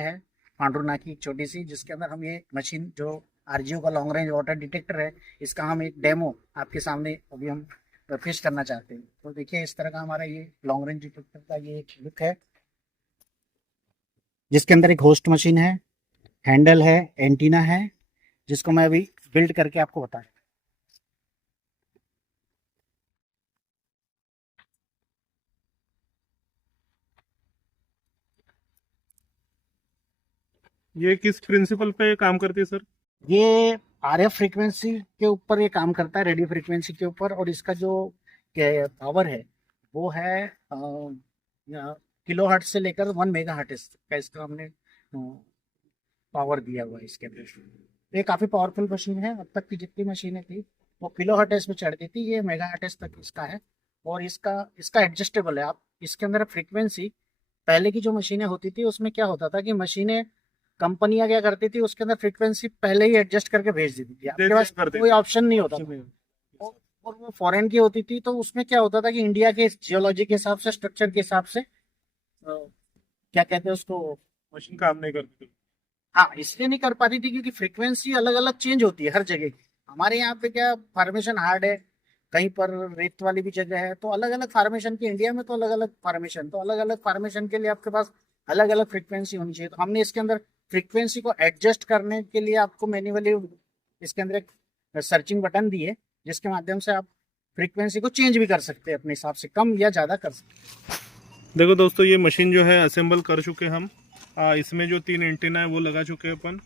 है पांडुरना की एक छोटी सी, जिसके अंदर हम ये मशीन जो आरजीओ का लॉन्ग रेंज वाटर डिटेक्टर है, इसका हम एक डेमो आपके सामने अभी हम पेश करना चाहते हैं। तो देखिए इस तरह का हमारा ये लॉन्ग रेंज डिटेक्टर का ये एक लुक है, जिसके अंदर एक होस्ट मशीन है, हैंडल है, एंटीना है, जिसको मैं अभी बिल्ड करके आपको बता। ये किस प्रिंसिपल पे काम करती है सर? ये आरएफ फ्रीक्वेंसी के ऊपर ये काम करता है, रेडियो फ्रीक्वेंसी के ऊपर। और इसका जो पावर है वो है किलो हर्ट से लेकर 1 मेगा हर्ट्ज का इसका हमने पावर दिया हुआ है इसके अंदर। ये काफ़ी पावरफुल मशीन है। अब तक की जितनी मशीनें थी वो किलो हर्ट्ज पे चढ़ती थी, ये मेगा हर्ट्ज तक इसका है। और इसका इसका एडजस्टेबल है। आप इसके अंदर फ्रीक्वेंसी, पहले की जो मशीनें होती थी उसमें क्या होता था कि मशीनें कंपनियां क्या करती थी, उसके अंदर फ्रीक्वेंसी पहले ही एडजस्ट करके भेज देती थी, आपके पास कोई ऑप्शन नहीं होता था। और वो फॉरेन की होती थी, तो उसमें क्या होता था कि इंडिया के जियोलॉजी के हिसाब से, स्ट्रक्चर के हिसाब से क्या कहते हैं उसको, मशीन काम नहीं करती थी। हाँ इसलिए नहीं कर पाती थी क्योंकि फ्रीक्वेंसी अलग अलग चेंज होती है हर जगह की। हमारे यहाँ पे क्या फॉर्मेशन हार्ड है, कहीं पर रेत वाली भी जगह है, तो अलग अलग फॉर्मेशन की, इंडिया में तो अलग अलग फॉर्मेशन, तो अलग अलग फॉर्मेशन के लिए आपके पास अलग अलग फ्रीक्वेंसी होनी चाहिए। तो हमने इसके अंदर फ्रीक्वेंसी को एडजस्ट करने के लिए आपको मैन्युअली इसके अंदर एक सर्चिंग बटन दी है, जिसके माध्यम से आप फ्रीक्वेंसी को चेंज भी कर सकते हैं अपने हिसाब से, कम या ज़्यादा कर सकते हैं। देखो दोस्तों, ये मशीन जो है असेंबल कर चुके हम। इसमें जो 3 एंटीना है वो लगा चुके हैं अपन।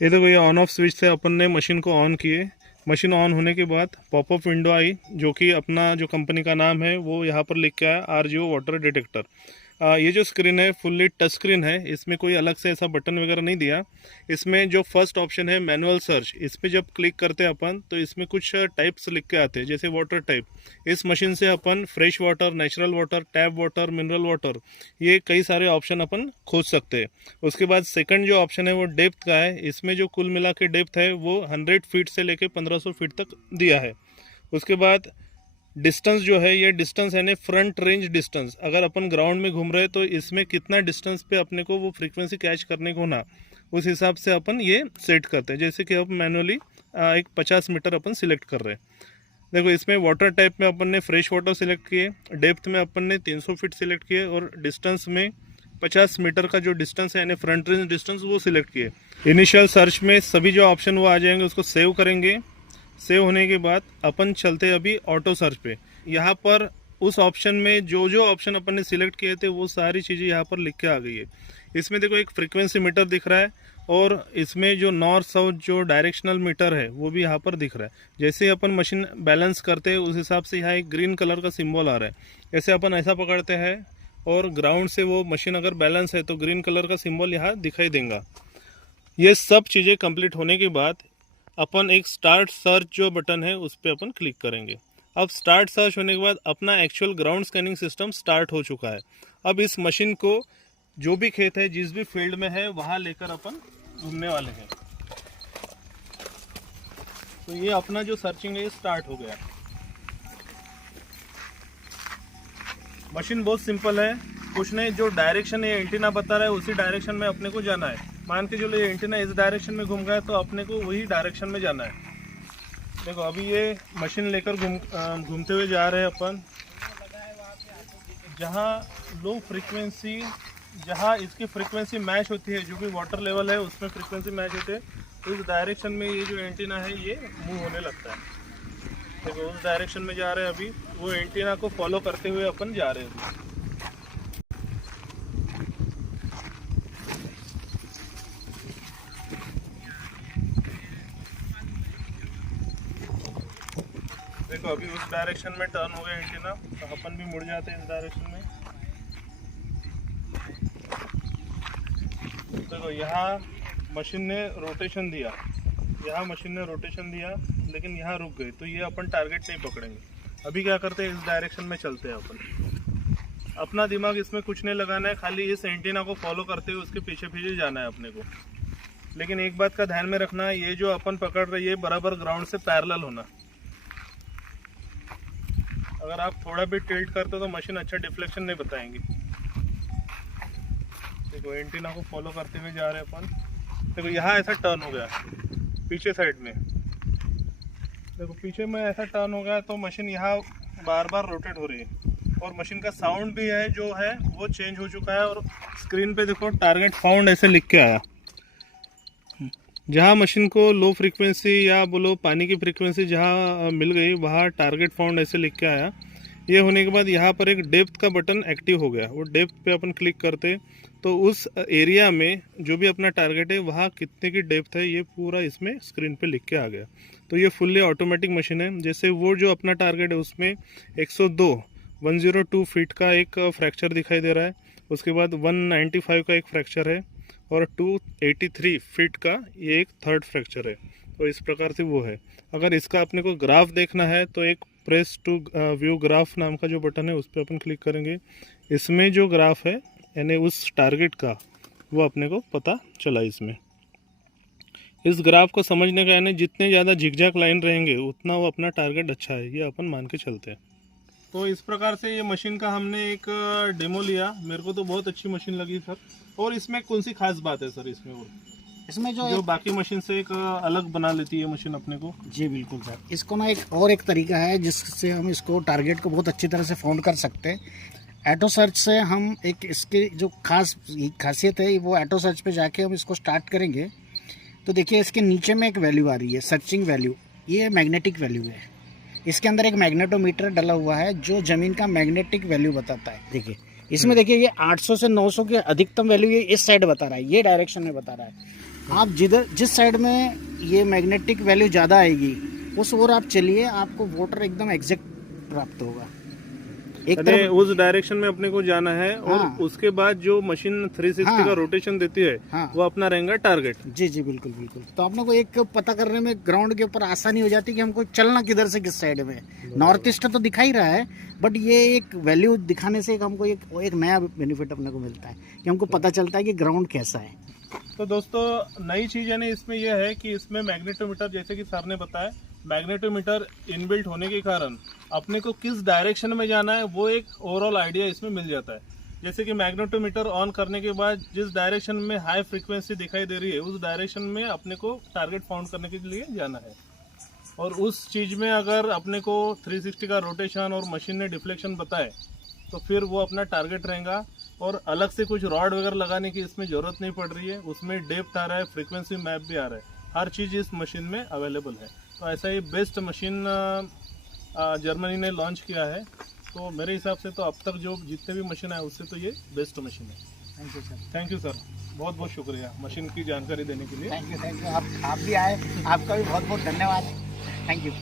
ये देखो, ये ऑन ऑफ स्विच से अपन ने मशीन को ऑन किए। मशीन ऑन होने के बाद पॉपअप विंडो आई, जो कि अपना जो कंपनी का नाम है वो यहाँ पर लिख के आया, आरजीओ वाटर डिटेक्टर। ये जो स्क्रीन है फुल्ली टच स्क्रीन है, इसमें कोई अलग से ऐसा बटन वगैरह नहीं दिया। इसमें जो फर्स्ट ऑप्शन है मैनुअल सर्च, इस पर जब क्लिक करते हैं अपन तो इसमें कुछ टाइप्स लिख के आते हैं, जैसे वाटर टाइप। इस मशीन से अपन fresh water, natural water, tap water, mineral water, ये कई सारे ऑप्शन अपन खोज सकते हैं। उसके बाद सेकंड जो ऑप्शन है वो डेप्थ का है। इसमें जो कुल मिला के डेप्थ है वो 100 फीट से लेके 1500 फीट तक दिया है। उसके बाद डिस्टेंस जो है, ये डिस्टेंस है ना फ्रंट रेंज डिस्टेंस। अगर अपन ग्राउंड में घूम रहे हैं तो इसमें कितना डिस्टेंस पे अपने को वो फ्रीक्वेंसी कैच करने को ना, उस हिसाब से अपन ये सेट करते हैं। जैसे कि अब मैनुअली एक 50 मीटर अपन सिलेक्ट कर रहे हैं। देखो, इसमें वाटर टाइप में अपन ने फ्रेश वाटर सिलेक्ट किए, डेप्थ में अपन ने 300 फीट सिलेक्ट किए, और डिस्टेंस में 50 मीटर का जो डिस्टेंस है यानी फ्रंट रेंज डिस्टेंस वो सिलेक्ट किए। इनिशियल सर्च में सभी जो ऑप्शन वो आ जाएंगे, उसको सेव करेंगे। सेव होने के बाद अपन चलते हैं अभी ऑटो सर्च पे। यहाँ पर उस ऑप्शन में जो जो ऑप्शन अपन ने सिलेक्ट किए थे वो सारी चीज़ें यहाँ पर लिख के आ गई है। इसमें देखो एक फ्रीक्वेंसी मीटर दिख रहा है, और इसमें जो नॉर्थ साउथ जो डायरेक्शनल मीटर है वो भी यहाँ पर दिख रहा है। जैसे अपन मशीन बैलेंस करते हैं उस हिसाब से यहाँ एक ग्रीन कलर का सिंबल आ रहा है। ऐसे अपन ऐसा पकड़ते हैं और ग्राउंड से वो मशीन अगर बैलेंस है तो ग्रीन कलर का सिंबल यहाँ दिखाई देगा। ये सब चीज़ें कंप्लीट होने के बाद अपन एक स्टार्ट सर्च जो बटन है उस पर अपन क्लिक करेंगे। अब स्टार्ट सर्च होने के बाद अपना actual ground scanning system start हो चुका है। अब इस मशीन को जो भी खेत है, जिस भी फील्ड में है, वहाँ लेकर अपन घूमने वाले हैं। तो ये अपना जो सर्चिंग है ये स्टार्ट हो गया। मशीन बहुत सिंपल है, कुछ नहीं, जो डायरेक्शन ये एंटीना बता रहा है उसी डायरेक्शन में अपने को जाना है। मान के चलो ये एंटीना इस डायरेक्शन में घूम गया तो अपने को वही डायरेक्शन में जाना है। देखो, अभी ये मशीन लेकर घूमते हुए जा रहे हैं अपन। जहाँ लो फ्रीक्वेंसी, जहाँ इसकी फ्रीक्वेंसी मैच होती है, जो भी वाटर लेवल है उसमें फ्रीक्वेंसी मैच होती है, उस डायरेक्शन में ये जो एंटीना है ये मूव होने लगता है। देखो, उस डायरेक्शन में जा रहे हैं अभी, वो एंटीना को फॉलो करते हुए अपन जा रहे हैं। देखो, अभी उस डायरेक्शन में टर्न हो गया एंटीना, तो अपन भी मुड़ जाते हैं इस डायरेक्शन में। देखो, यहाँ मशीन ने रोटेशन दिया, यहाँ मशीन ने रोटेशन दिया, लेकिन यहाँ रुक गई, तो ये अपन टारगेट नहीं पकड़ेंगे। अभी क्या करते हैं, इस डायरेक्शन में चलते हैं अपन। अपना दिमाग इसमें कुछ नहीं लगाना है, खाली इस एंटीना को फॉलो करते हुए उसके पीछे पीछे जाना है अपने को। लेकिन एक बात का ध्यान में रखना है, ये जो अपन पकड़ रहे हैं बराबर ग्राउंड से पैरेलल होना। अगर आप थोड़ा भी टिल्ट करते हो तो मशीन अच्छा डिफ्लेक्शन नहीं बताएंगी। देखो एंटीना को फॉलो करते हुए जा रहे हैं अपन। देखो यहाँ ऐसा टर्न हो गया पीछे साइड में, देखो पीछे में ऐसा टर्न हो गया तो मशीन यहाँ बार बार रोटेट हो रही है और मशीन का साउंड भी है जो है वो चेंज हो चुका है। और स्क्रीन पे देखो टारगेट फाउंड ऐसे लिख के आया। जहाँ मशीन को लो फ्रीक्वेंसी या बोलो पानी की फ्रीक्वेंसी जहाँ मिल गई वहाँ टारगेट फाउंड ऐसे लिख के आया। ये होने के बाद यहाँ पर एक डेप्थ का बटन एक्टिव हो गया। वो डेप्थ पे अपन क्लिक करते तो उस एरिया में जो भी अपना टारगेट है वहाँ कितने की डेप्थ है ये पूरा इसमें स्क्रीन पे लिख के आ गया। तो ये फुल्ली ऑटोमेटिक मशीन है। जैसे वो जो अपना टारगेट है उसमें 102 फीट का एक फ्रैक्चर दिखाई दे रहा है, उसके बाद 195 का एक फ्रैक्चर है और 283 फीट का ये एक थर्ड फ्रैक्चर है। तो इस प्रकार से वो है। अगर इसका अपने को ग्राफ देखना है तो एक प्रेस टू व्यू ग्राफ नाम का जो बटन है उस पर अपन क्लिक करेंगे। इसमें जो ग्राफ है यानी उस टारगेट का वो अपने को पता चला। इसमें इस ग्राफ को समझने का यानी जितने ज़्यादा झिकझैक लाइन रहेंगे उतना वो अपना टारगेट अच्छा है, ये अपन मान के चलते हैं। तो इस प्रकार से ये मशीन का हमने एक डेमो लिया। मेरे को तो बहुत अच्छी मशीन लगी सर। और इसमें कौन सी खास बात है सर इसमें वो इसमें जो बाकी मशीन से एक अलग बना लेती है मशीन अपने को? जी बिल्कुल सर, इसको ना एक तरीका है जिससे हम इसको टारगेट को बहुत अच्छी तरह से फाउंड कर सकते हैं। ऑटो सर्च से हम एक इसकी जो खासियत है वो ऑटो सर्च पे जाके हम इसको स्टार्ट करेंगे तो देखिए इसके नीचे में एक वैल्यू आ रही है सर्चिंग वैल्यू। ये मैग्नेटिक वैल्यू है। इसके अंदर एक मैग्नेटोमीटर डला हुआ है जो ज़मीन का मैग्नेटिक वैल्यू बताता है। देखिए इसमें देखिए ये 800 से 900 की अधिकतम वैल्यू ये इस साइड बता रहा है, ये डायरेक्शन में बता रहा है। आप जिस साइड में ये मैग्नेटिक वैल्यू ज़्यादा आएगी उस ओर आप चलिए, आपको वाटर एकदम एग्जैक्ट प्राप्त होगा। एक तरफ उस डायरेक्शन में अपने को जाना है। और हाँ। उसके बाद जो मशीन 360 हाँ। का रोटेशन देती है हाँ। वो अपना रहेगा टारगेट। जी जी बिल्कुल बिल्कुल। तो आपने को एक पता करने में ग्राउंड के ऊपर आसानी हो जाती है कि हमको चलना किधर से किस साइड में। नॉर्थ ईस्ट तो दिखा ही रहा है बट ये एक वैल्यू दिखाने से हमको एक नया बेनिफिट अपने को मिलता है कि हमको पता चलता है कि ग्राउंड कैसा है। तो दोस्तों नई चीज यानी इसमें यह है कि इसमें मैग्नेटोमीटर जैसे कि सर ने बताया, मैग्नेटोमीटर इनबिल्ट होने के कारण अपने को किस डायरेक्शन में जाना है वो एक ओवरऑल आइडिया इसमें मिल जाता है। जैसे कि मैग्नेटोमीटर ऑन करने के बाद जिस डायरेक्शन में हाई फ्रीक्वेंसी दिखाई दे रही है उस डायरेक्शन में अपने को टारगेट फाउंड करने के लिए जाना है। और उस चीज में अगर अपने को 360 का रोटेशन और मशीन ने डिफ्लेक्शन बताए तो फिर वो अपना टारगेट रहेगा। और अलग से कुछ रॉड वगैरह लगाने की इसमें ज़रूरत नहीं पड़ रही है। उसमें डेप्थ आ रहा है, फ्रीक्वेंसी मैप भी आ रहा है, हर चीज़ इस मशीन में अवेलेबल है। तो ऐसा ही बेस्ट मशीन जर्मनी ने लॉन्च किया है। तो मेरे हिसाब से तो अब तक जो जितने भी मशीन है उससे तो ये बेस्ट मशीन है। Thank you sir. Thank you sir, बहुत बहुत शुक्रिया मशीन की जानकारी देने के लिए। Thank you. आप भी आए, आपका भी बहुत बहुत धन्यवाद। Thank you.